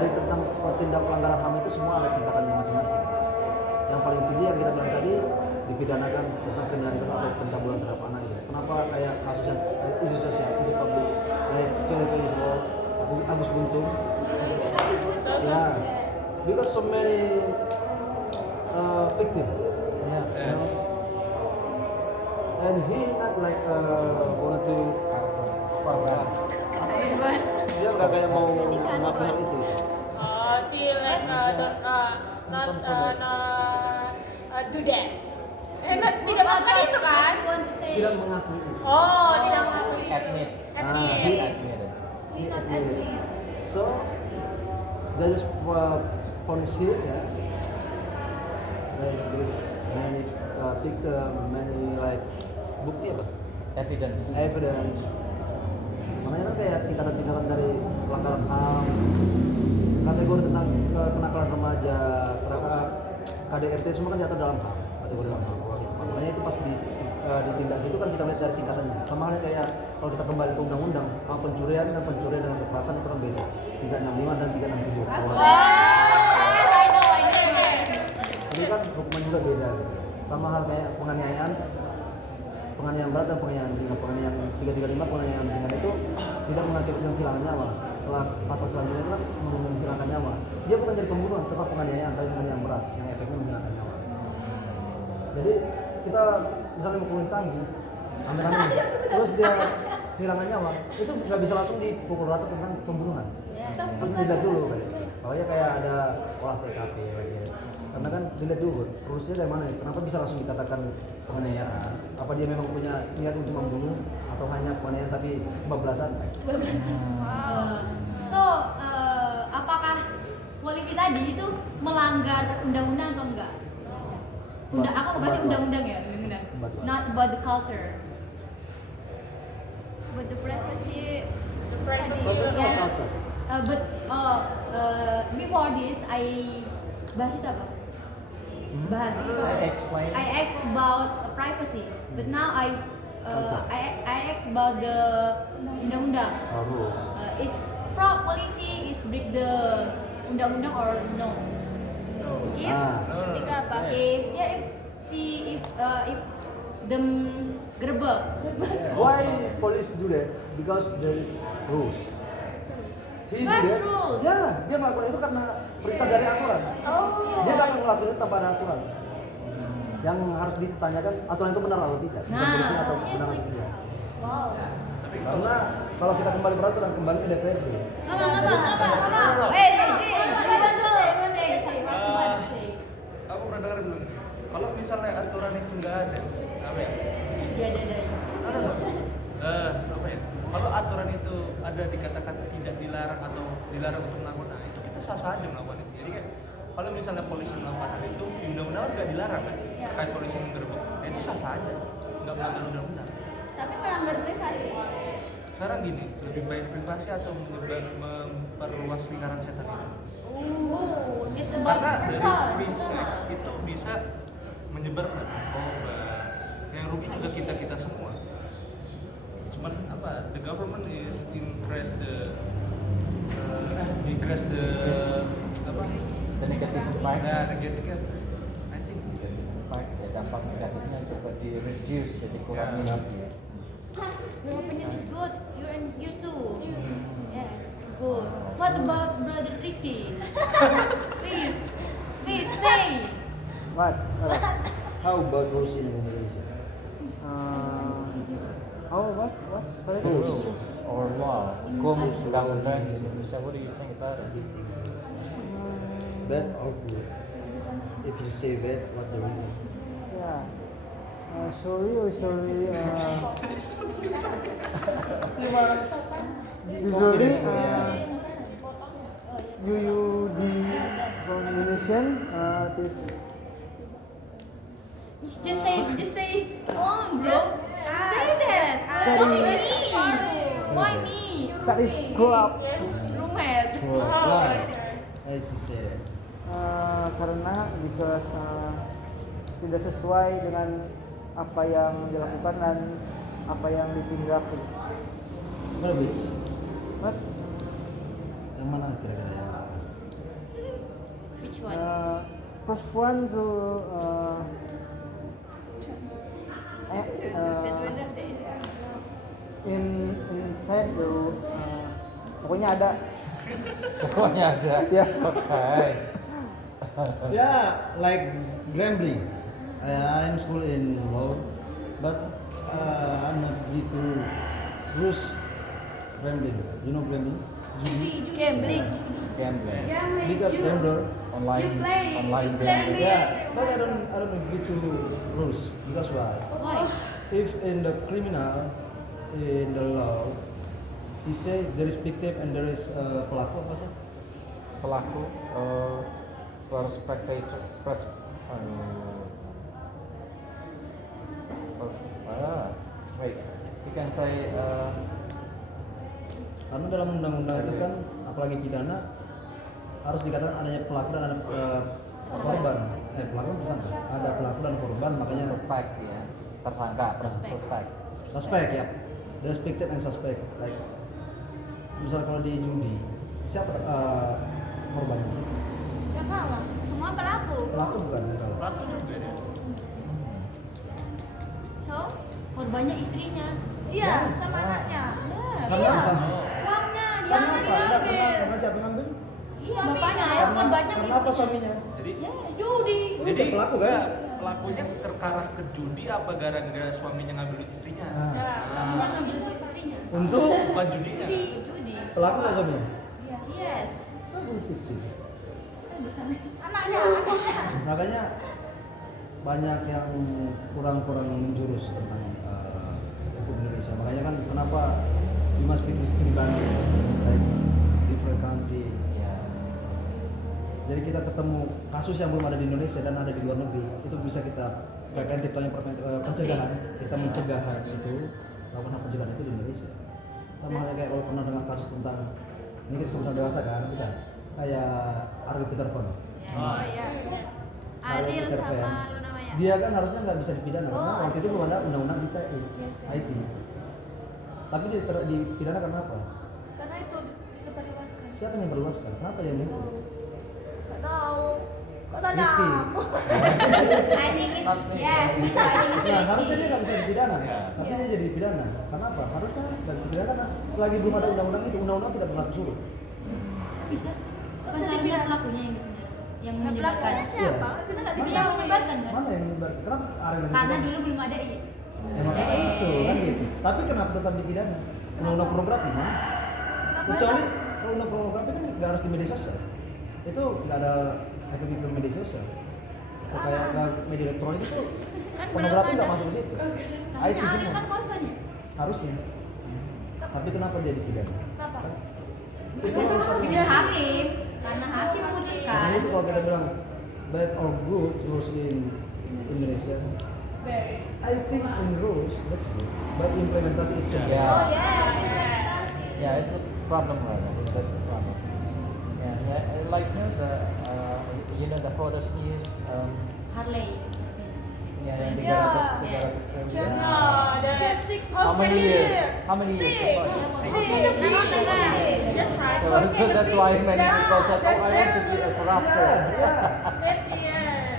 dari tentang tindak pelanggaran HAM itu semua ada tindakannya masing-masing. Yang paling tinggi yang kita bilang tadi dipidanakan tentang penyanderaan atau pencabulan terhadap anak gitu. Kenapa kayak kasus yang isu sosial, isu publik kayak contoh Agus Buntung, ya, because so many victim, yeah, you know? And he not like want to dia nggak kayak mau ngapain itu. She like not do that. Tidak melakukan itu kan? Tidak mengakui. Oh, tidak mengakui. Admit. He Admitted. So there is police here, yeah. There is many picture, many like bukti apa? Evidence. Makanya kan kayak tingkatan-tingkatan dari pelanggaran HAM, kategori tentang kenakalan remaja, KDRT semua kan jatuh dalam HAM, kategori dalam HAM. Makanya itu pas ditindak itu kan kita lihat dari tingkatannya. Sama halnya kayak kalau kita kembali ke undang-undang, pencurian dengan kekerasan itu kan beda. 365 dan 367. Jadi kan hukuman juga beda. Sama hal kayak penganiayaan berat dan penganiayaan ringan. Penganiayaan 335 penganiayaan ringan itu tidak mengakibatkan kehilangan nyawa. Setelah pasal selanjutnya itu kan menghilangkan nyawa. Dia bukan jadi pembunuhan, tetap penganiayaan, tapi penganiayaan berat yang efeknya menghilangkan nyawa. Jadi kita misalnya mukulin canggih, ambil terus dia kehilangan nyawa, itu nggak bisa langsung dipukul rata tentang pembunuhan. Harus dilihat dulu kan. Pokoknya kayak ada olah TKP lagi. Karena kan dilihat dulu rulusnya dari mana, kenapa bisa langsung dikatakan penganiayaan? Apa dia memang punya niat untuk membunuh atau hanya penganiayaan tapi kebablasan? So, apakah polisi tadi itu melanggar undang-undang atau enggak? Aku ngebahas undang-undang ya, undang-undang. Not about the culture. But the privacy. Before this, bahas itu apa? I asked about privacy, but now I asked about the undang-undang. Is polisi is break the undang-undang or no? If them gerbek. Why police do that? Because there is rules. Rules. Ya, dia melakukan itu karena perintah dari aturan. Dia nggak akan melakukan itu tanpa ada aturan. Yang harus ditanyakan aturan itu benar atau tidak, bukan polisi atau benar atau tidak. Karena kalau kita kembali peraturan, kembali ke DPRD. Aku pernah dengar dulu. Kalau misalnya aturan itu nggak ada, apa ya? Ada nggak? Apa ya? Kalau aturan itu ada dikatakan tidak dilarang atau dilarang untuk melakukan, itu kita sah-sah aja melakukan itu. Jadi kayak kalau misalnya polisi melakukan hal itu, undang-undang nggak dilarang kan? Kayak polisi menggerbek, itu sah-sah aja, nggak melanggar undang-undang. Tapi melanggar privasi. Sekarang gini, lebih baik privasi atau memperluas lingkaran setan itu? It's about Karena dari person. free sex itu bisa menyebarkan narkoba, yang rugi juga kita semua. Cuman apa? The government is increase the apa? The negative impact. Nah, negatif kan? I think Impact, ya, dampak negatifnya coba di reduce, jadi kurangi lagi. Your opinion is good. You too. Yeah, good. What about Brother Rizky? Please say. What? How about rules in Indonesia? What? Sorry? Rules or law, hukum undang-undang di Indonesia. What do you think about it? Bad or good? If you say bad, what the reason? Yeah. Sorry. Usually, you di from Indonesian, this Just say. Come on, bro. Say that. Why me? that is corrupt. Roommate. Why? Why is he say that? Karena because tidak sesuai dengan apa yang dilakukan dan apa yang ditindak. What? What? Yang mana kira-kira yang Which one? First one to inside tuh pokoknya ada. Pokoknya ada. Ya. Oke. Yeah, like gambling. I'm school in law, but I'm not into rules gambling. You know gambling? Gambling. Gambling. Because gambler. Online You play. gambling. Yeah, but I don't agree to rules. Because why? Why? If in the criminal, in the law, he say there is victim and there is pelaku apa sih? Pelaku perspectator wait, you can say Karena dalam undang-undang itu kan, apalagi pidana harus dikatakan adanya pelaku dan ada korban. Pelaku tersangka. Ada pelaku dan korban, makanya suspect ya, tersangka, suspect. suspek ya. There's victim and suspect. Like misal kalau di judi, siapa korbannya? Siapa lah? Semua pelaku. Pelaku bukan? Pelaku juga ya. So, korbannya istrinya. Iya, sama anaknya. Karena apa? Uangnya Karena dia apa? diambil. Karena siapa yang ngambil? Iya, bapaknya ya, korbannya. Karena apa suaminya? Jadi Judi. jadi pelaku kan? enggak, pelakunya terkarah ke judi apa gara-gara suaminya ngambil duit istrinya? Ya. Dia ngambil duit istrinya. Untuk Bukan judinya. Judi. pelaku dan suaminya. Yes. So good victim. Anaknya. Makanya banyak yang kurang menjurus tentang hukum Indonesia. Makanya kan kenapa you must be discriminated like different country. Ya. Jadi kita ketemu kasus yang belum ada di Indonesia dan ada di luar negeri, itu bisa kita preventif tanya pencegahan. Kita mencegah hal itu, lakukan pencegahan itu di Indonesia. Sama halnya kayak kalau pernah dengar kasus tentang ini kita sama dewasa kan, kita kayak Ariel Peter Pan. Oh iya. Ariel Peter Pan. Dia kan harusnya nggak bisa dipidana karena waktu itu belum ada undang-undang ITE, IT. Tapi dia dipidana karena apa? Karena itu bisa berdewaskan. Siapa yang berluaskan? Kenapa yang itu? Gak tahu. Kok tanya Rizky. aku? I think it's Not me. yes. Nah, harusnya dia nggak bisa dipidana, Ya. tapi dia jadi dipidana. Karena apa? Harusnya nggak bisa dipidana karena selagi belum ada undang-undang itu, undang-undang tidak berlaku surut. Bisa. Kan seharusnya pelakunya yang Nah, menyebarkan. pelakunya siapa? Kita nggak Itu bisa yang menyebarkan kan? Mana yang menyebar? Kenapa Ariel Karena dipidana? dulu belum ada Ya, makanya itu kan gitu. Tapi kenapa tetap dipidana? Undang-undang pornografi mana? Kecuali kalau undang pornografi kan nggak harus di media sosial. Itu nggak ada efek di media sosial. Kayak media elektronik itu pornografi nggak masuk ke situ. IT Ari semua kan korbannya. harusnya. Tapi kenapa dia dipidana? Kenapa? Itu urusan Dia hakim, karena hakim memutuskan. Nah itu kalau kita bilang bad or good rules in Indonesia, I think in rules that's good, but implementasi it's so bad. Yeah. Oh yes. Yeah, it's a problem, right? That's the problem. Yeah, like the Forbes News, Harley. yeah, yang Yeah. 300 triliun. No, the How many years? How many years? Six. So that's why many people said, oh, I want to be a corruptor.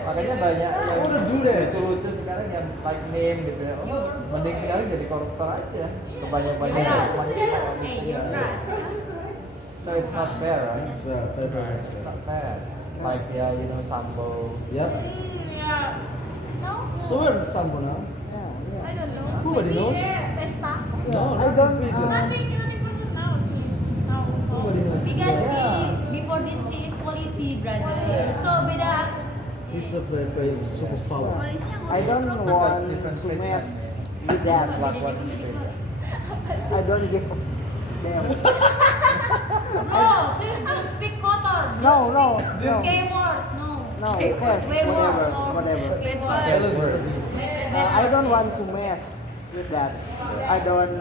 Makanya banyak yang udah dulu deh. lucu sekarang yang like name gitu ya. Oh, mending sekarang jadi koruptor aja. Kebanyakan So it's not fair, right? It's not fair. Like Sambo. Yeah. So where Sambo now? Nobody knows. No, I don't. Nobody knows. Because before this he is polisi, brother. So beda. He's a very super power. I don't want to mess with that. What I don't give a damn. Bro, please don't speak kotor. No. K-word, no. No, yes, whatever. Bad word. I don't want to mess with that. I don't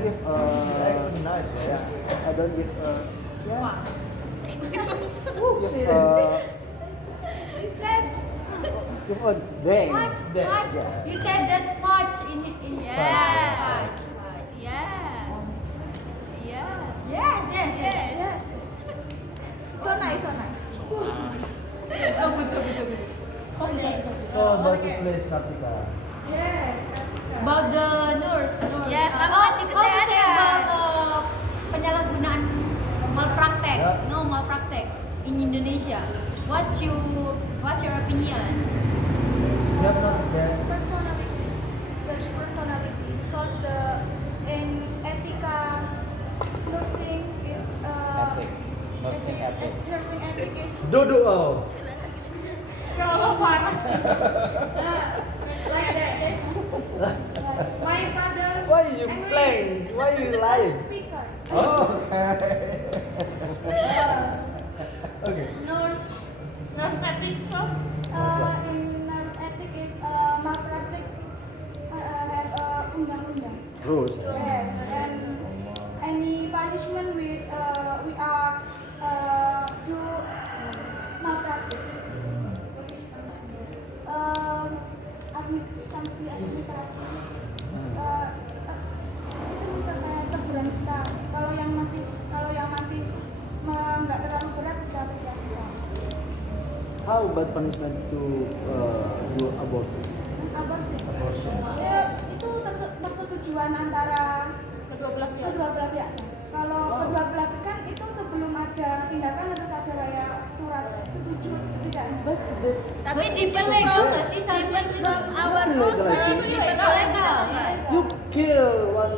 give That's nice, right? I don't give yeah. Give a dang. What? Yeah. You said that much in yeah. Yes. Yes. So nice. Oh, about the place, Kartika. Yes. About the nurse. Ya, kamu kan di how to say kesehatan. about penyalahgunaan malpraktek? Ya. No malpraktek in Indonesia. What's your opinion? You have noticed that? Personality. There's personality because the in etika nursing is Ethic. Nursing ethic. nursing ethic is Duduk oh. Ya Allah, parah. like that. My father. Why you actually playing? Why you is a lying? Speaker. Oh, okay. Nurse. Nurse ethics so. In nurse ethic is malpraktik have undang-undang. Rules. Yes, and any punishment we are do malpraktik. Sanksi administrasi itu bisa kayak teguran besar. Kalau yang masih nggak terlalu berat bisa tidak bisa. How about punishment to do abortion? Aborsi. Abortion. Ya, itu persetujuan antara Kedua belah pihak. kedua belah pihak. Kalau kedua belah pihak kan itu sebelum ada tindakan harus ada kayak surat setuju tidaknya. Tapi different legal nggak sih? Different from our rules. Different legal nggak? You kill one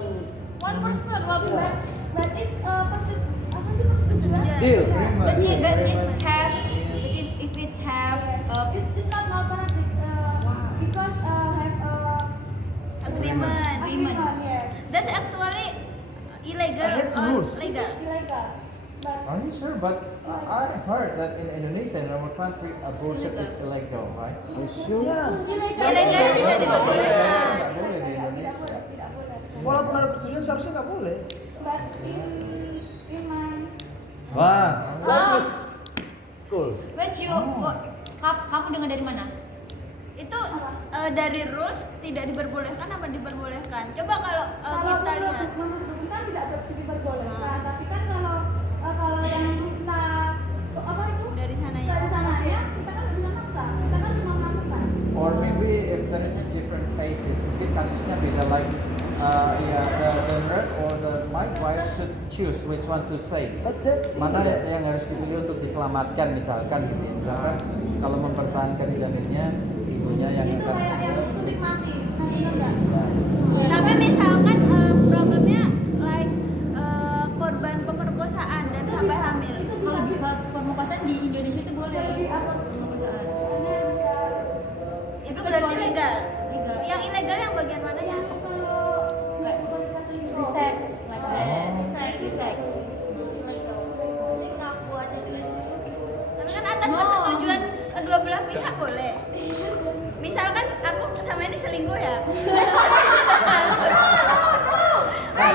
One person, one Yeah. man. But is apa sih persetujuan? deal. But it's have if it's have It's not malpraktik because have agreement. yes. That's actually illegal I have or rules. legal. It's illegal. But Are you sure? But I heard that in Indonesia, in our country, abortion is illegal, right? Are you sure? Yeah. Ilegal tidak diperbolehkan. Nggak boleh di tidak Indonesia. boleh, tidak boleh. Walaupun ada persetujuan seharusnya nggak boleh. But in my Wah, bagus. School. Wait you, kamu dengar dari mana? Itu dari rules tidak diperbolehkan apa diperbolehkan? Coba kalau kalau kita lihat. menurut kan tidak diperbolehkan, tapi kan kalau yang kita apa itu Dari sananya. dari sananya kita kan nggak bisa maksa, kita kan cuma melakukan. Or maybe if there is a different cases, mungkin kasusnya beda like the nurse or the midwife should choose which one to say. But that's Mana yang harus dipilih untuk diselamatkan misalkan gitu. Misalkan kalau mempertahankan janinnya ibunya yang Itu akan kayak yang suntik mati, benar nggak? Tapi misalkan problemnya like korban pemerkosaan dan sampai hamil. Itu Kalau bisa di pemerkosaan di Indonesia itu boleh. jadi apa? Hanya bisa Itu berarti legal. Yang ilegal yang bagian mananya? yang kita selingkuh. Sex, like that. Sex. Ini ngaku aja dulu. Tapi kan atas No. persetujuan kedua belah pihak boleh. Misalkan aku sama ini selingkuh ya.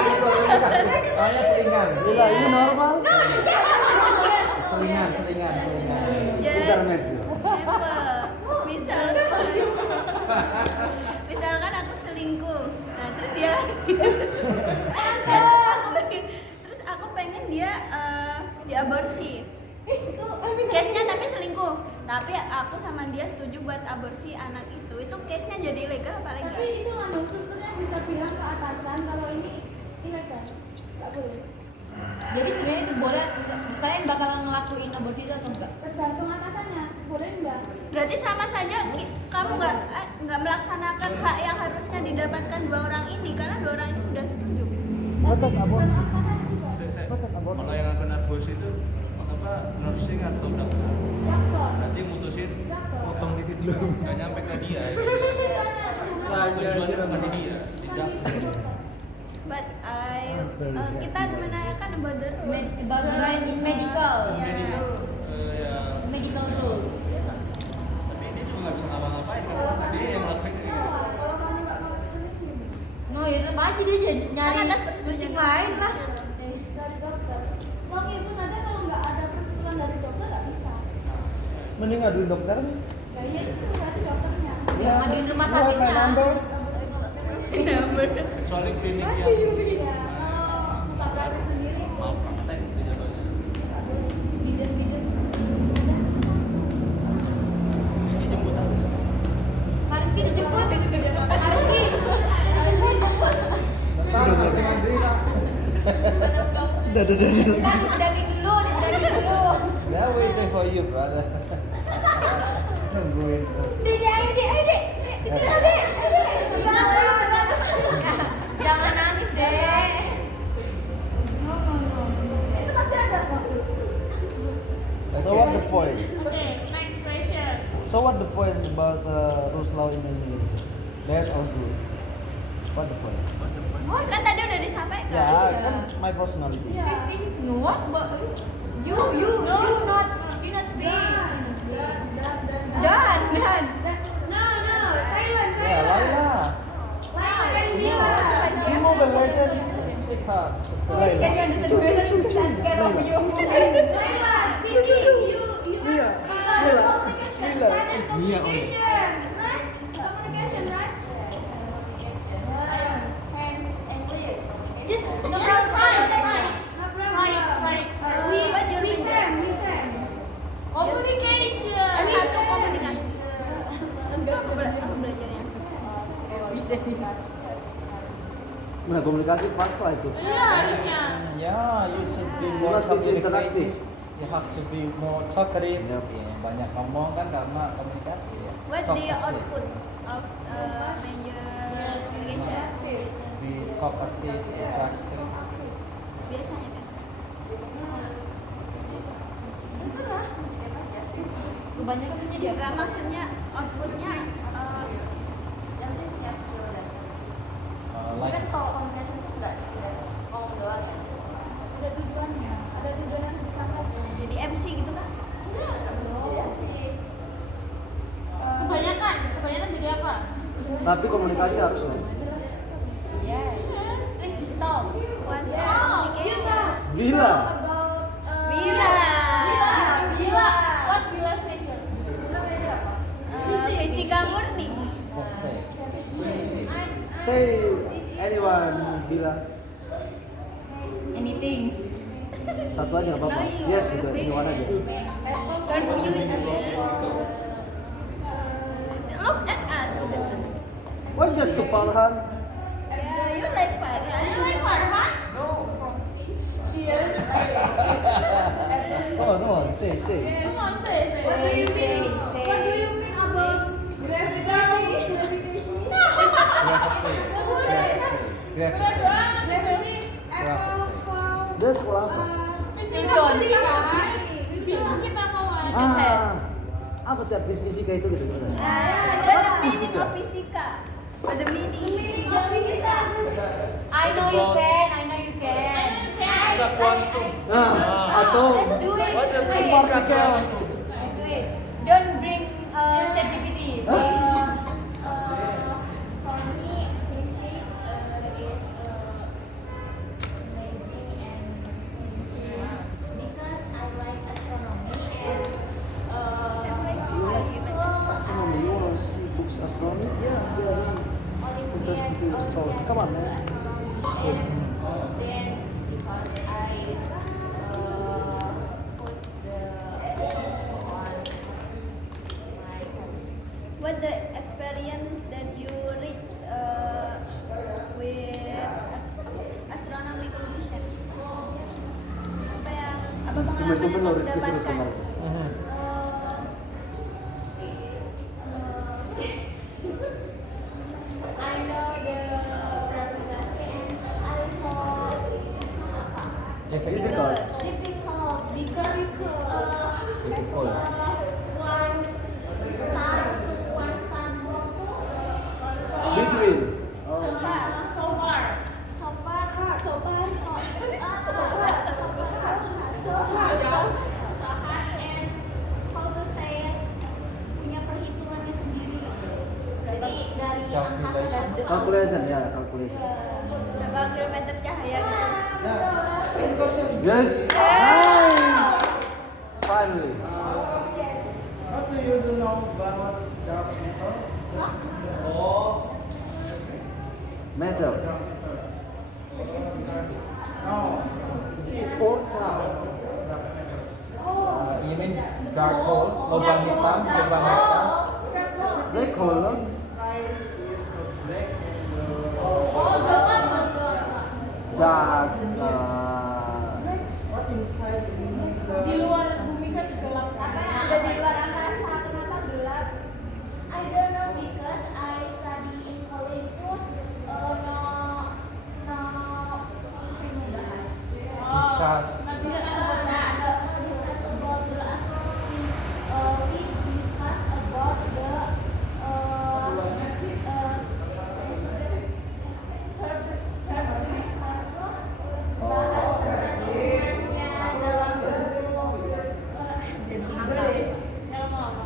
Soalnya selingan. Gila, ini normal. Selingan. Internet sih. Misalkan aku selingkuh, nah terus dia, terus aku pengen dia diaborsi. Itu case-nya tapi selingkuh, tapi aku sama dia setuju buat aborsi anak itu case-nya jadi ilegal apa legal? Tapi itu anu susternya bisa bilang ke atasan kalau ini ilegal, nggak boleh. Jadi sebenarnya itu boleh. Kalian bakal ngelakuin aborsi itu atau enggak? Tergantung atasannya, boleh nggak? Berarti sama saja kamu nggak melaksanakan hak yang harusnya didapatkan dua orang ini karena dua orang ini sudah setuju. What's that about? Tergantung atasannya juga. What's that about? Kalau yang akan aborsi itu apa nursing atau dokter? Dokter. Nanti mutusin Dokter. potong titik dulu, nggak nyampe ke dia. Gitu. Tujuannya bukan di dia, tidak. But kita menanyakan about the About medical. Ya. Ya, Medical rules. tapi ini juga nggak bisa ngapa-ngapain kan? Dia yang ngelakuin ini. Kalau kamu nggak ngelakuin itu No, ya tetap aja dia nyari Kan ada pusing lain lah. dari dokter. Uang ibu saja kalau nggak ada kesimpulan dari dokter nggak bisa. Mending ngaduin dokter. Ya iya itu berarti dokternya. Ya, ngaduin rumah You want my sakitnya. number? Kecuali klinik yang Ya, kalau buka praktek sendiri. mau praktek gitu jatuhnya. Bidan-bidan. Ini jemput habis. Didaging dulu. They're waiting for you, brother. Nungguin tuh. Dek. Jangan nangis, Dek. Itu masih ada kok. So what the point? Okay, next question. So what the point about rules law in Indonesia? Bad or good? What the point? Oh, kan tadi udah disampaikan. Ya, kan my personality. No, what? You not speak. Done. No, silent. Ya, Laila. Laila and Mila. You Mobile Legend. Sweetheart, sister. Laila. Laila, speaking. You are Mila. Mia only. communication, right? Communication, right? Just No Yes, problem. right. No problem. We same. Communication. satu komunikasi. Aku belajar yang Nah, komunikasi pasrah itu. Iya, harusnya. Yeah, you should be You more must be interactive. communicative. You have to be more talkative. Yep. Ya, banyak ngomong kan karena komunikasi ya. What's the Talkative. output of major communication? Be talkative, interactive. Biasanya kan? Kebanyakan punya dia. Juga maksudnya outputnya Like kalau komunikasi itu nggak sekedar ngomong doang ya. Ada tujuannya yang disampaikan. Jadi MC gitu kan? Jadi MC. Kebanyakan jadi apa? Tapi komunikasi harus. Stop. One communication. Bila. Bila. What bila station? Fisika murni. let's say. Say anyone bila. Anything. Satu aja nggak apa-apa. Yes, gitu. Anyone aja. Confused. Look at us. Why just to Farhan? Yeah, you like Farhan. You like Farhan? Oh no, say. Come on, say. What do you mean? What do you mean about gravity? Gravity, apple, fall. Dia sekolah apa? Bingung kita mau Apa sih artis fisika itu gitu? What the meaning of fisika? What the meaning of fisika? I know you can. Ada kuantum. Atau Let's do it. What the partikel. Do it. Don't bring ChatGPT. astronomy, you wanna see books astronomy? Yeah. Interesting to astronomy. Come on, man. What the experience that you reach with astronomical vision? Apa pengalaman Tumben-tumben lo yang Rizky serius dapatkan? kemarin. I know the gravitasi and also Difficult. difficult because Difficult. one star Between. Calculation, ya, calculation. Berapa kilometer cahaya gitu? Yes. Nice. Finally. What do you do now about dark matter? Metal. No. It's all cloud. You mean dark hole, lubang hitam, lubang hitam. Black hole. Sky is a black and Dark.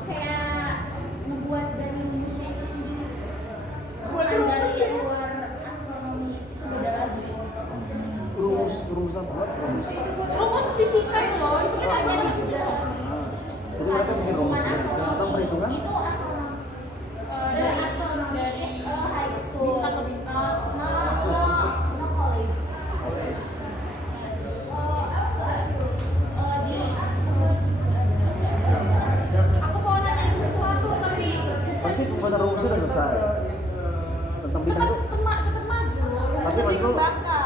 kayak membuat dari Indonesia itu sendiri. Bukan dari luar astronomi itu beda lagi. Rumus apa? Rumus. Rumus fisika loh, Istilahnya itu Jadi mereka bikin rumus atau perhitungan? itu astronomi. Dari astronomi high school. bintang ke bintang. No college. Aku mau nanya sesuatu tapi Berarti pembuatan rumusnya udah selesai tentang bintang itu. tetap maju. Tapi itu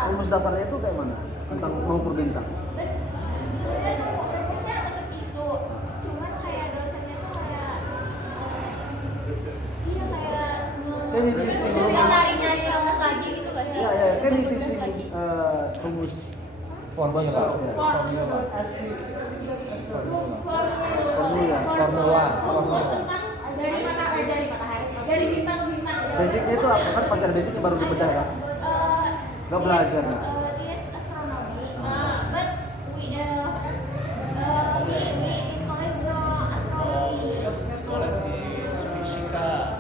rumus dasarnya itu kayak mana? Tentang mengukur bintang. Sebenarnya tetap itu, cuman kayak dosennya tuh kayak iya kayak Kayak di teaching rumus. nyari rumus lagi gitu kan sih? Iya, iya, kan di teaching rumus Formula. formula. Dari bintang-bintang. Basicnya itu apa kan? Pelajaran basicnya baru dibedah kan? Gak belajar. Yes, astronomy. But we in college no astronomy. Koleksi fisika.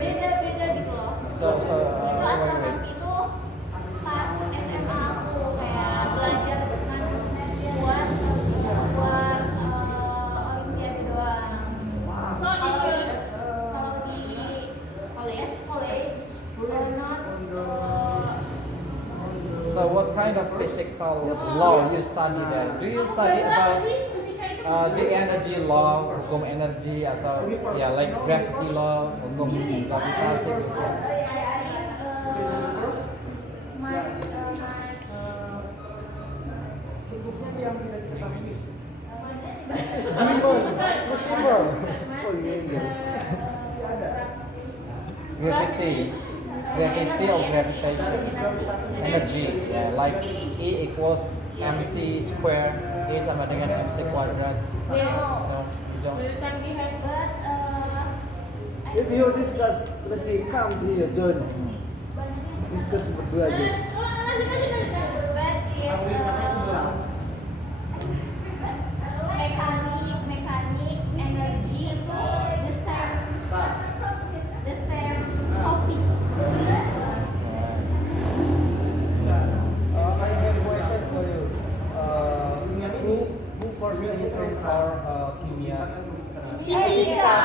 Beda gitu loh. So Itu wait. astronomi itu pas SMA aku kayak belajar buat olimpiade doang. Kalau di college not So what kind of physical law you study there? Do you study about the energy law, hukum energi atau ya like gravity law, hukum gravitasi gitu? Gravity or gravitation, energy, yeah, like E equals mc square, E sama dengan mc kuadrat. No, John. If you discuss, mesti come here, John. Discuss berdua aja. mekanik, energi itu the same topic. I have a question for you. Who first invented our kimia? Fisika.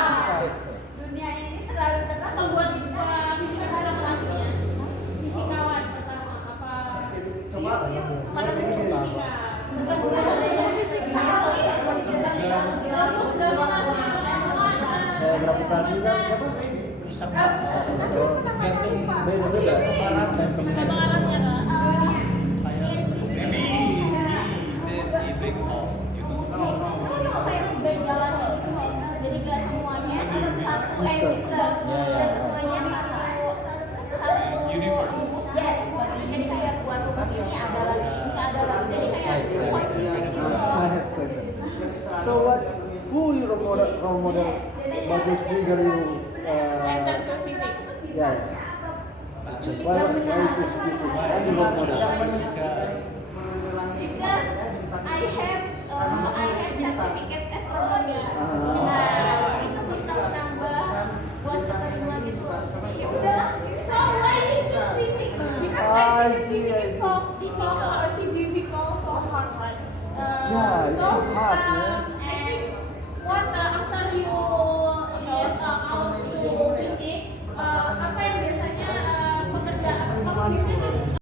Physics. Dunia ini terlalu terang. Membuat fisika dalam kelasnya. Fisikawan pertama apa? Mana fisika? Gravitasi kan siapa? Beda-beda. Tergantung arahnya kan? Jadi gak semuanya satu bisa gak semuanya satu universe. Yes, jadi kayak buat rumus ini ada lagi, ini ada lagi. Jadi kayak I have question. So what? Who your role model? What will trigger you? Enter ke fisik. Yeah. Why you choose physics? Why you role model? because I have certificate astronomy. Nah, itu bisa menambah buat ketemuan itu. Ya udah. So why you choose physics? Because I think physics is so difficult or so difficult, so hard, right? Yeah, it's so hard, I think one